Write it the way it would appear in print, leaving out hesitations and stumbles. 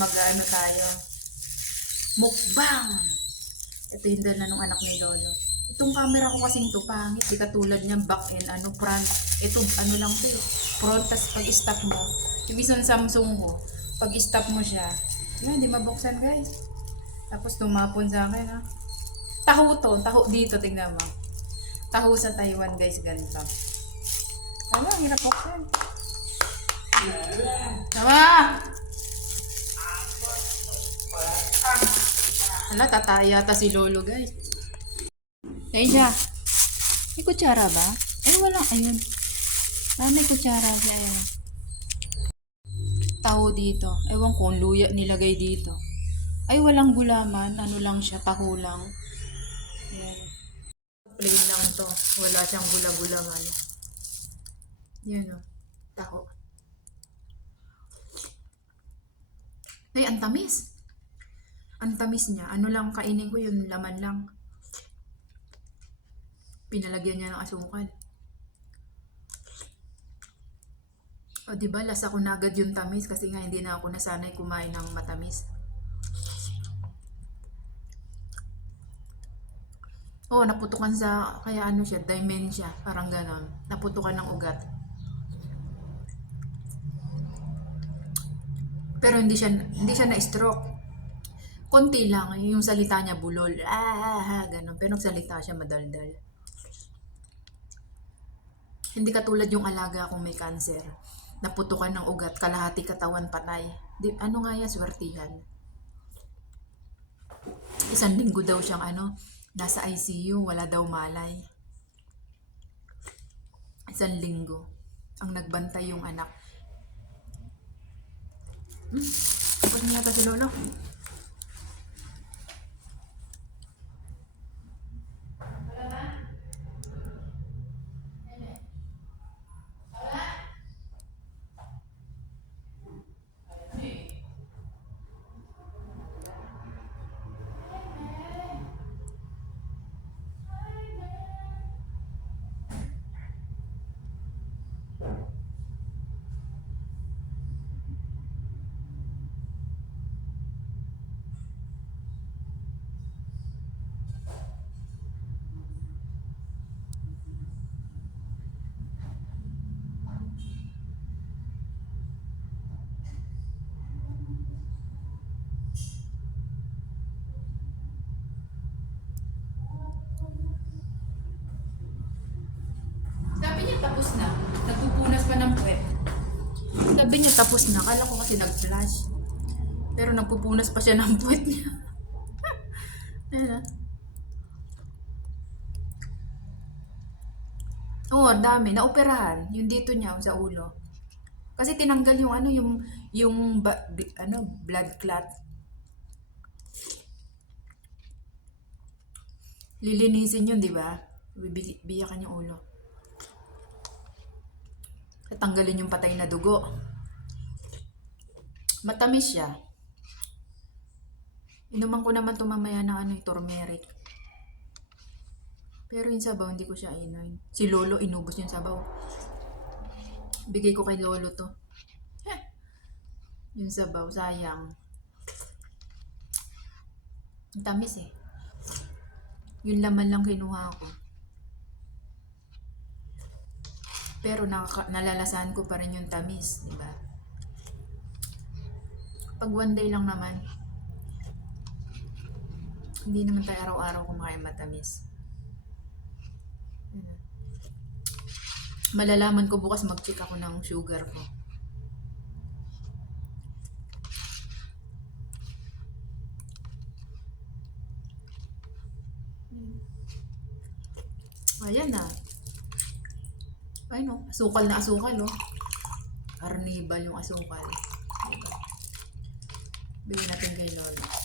Mag-ano tayo. Mukbang! Ito yung dala ng anak ni Lolo. Itong camera ko kasing to, pangit. Di katulad niya, back and front. Ito, ano lang to eh. Front, tas pag-stop mo. Yung isang Samsung ko, pag-stop mo siya, yun, di mabuksan guys. Tapos tumapon sa akin ha. Taho to, taho dito, tingnan mo. Taho sa Taiwan guys, ganito. Tama, hirap buksan. Tama! Hala, tataya yata si Lolo guys. Ayun siya. May kutsara ba? Eh, wala. Ayun. May kutsara siya. Ayun. Taho dito. Ewan ko, luya nilagay dito. Ay, walang gulaman. Ano lang siya, taho lang. Ayan. Plain lang to. Wala siyang gula-gulaman. Yan o. Taho. Ay, ang tamis. Ang tamis niya. Ano lang kainin ko, yung laman lang. Pinalagyan niya ng asukal. O diba, lasa ko na agad yung tamis kasi nga hindi na ako nasanay kumain ng matamis. Oh, naputukan sa, kaya ano siya, dementia, parang ganon. Naputukan ng ugat. Pero hindi siya na-stroke. Konti lang, yung salita niya bulol, ganon. Pero nagsalita siya madaldal. Hindi katulad yung alaga kong may cancer. Naputukan ng ugat, kalahati katawan patay. Ano nga yan, swertihan. Isang linggo daw siyang nasa ICU, wala daw malay. Isang linggo. Ang nagbantay yung anak. Tapos niya ata si Lolo. Sabi niya tapos na. Nagpupunas pa ng puwet. Sabi niya tapos na. Kala ko kasi nag-flash. Pero nagpupunas pa siya ng puwet niya. Ayan. Oo, ang dami. Naoperahan. Yung dito niya, sa ulo. Kasi tinanggal yung blood clot. Lilinisin yun, di ba? Biyakan yung ulo. Tatanggalin yung patay na dugo. Matamis siya. Inuman ko naman tumamaya ng turmeric. Pero yung sabaw, hindi ko siya inuin. Si Lolo, inubos yung sabaw. Bigay ko kay Lolo to. Yung sabaw, sayang. Ang tamis eh. Yung laman lang kinuha ko. Pero nalalasahan ko pa rin yung tamis, di ba? Pag one day lang naman, hindi naman tayo araw-araw kumain matamis. Malalaman ko bukas, mag-check ako ng sugar ko. Ayan na. Ay no, asukal na asukal oh. Carnival yung asukal. Diba? Bigyan natin kay Lolo.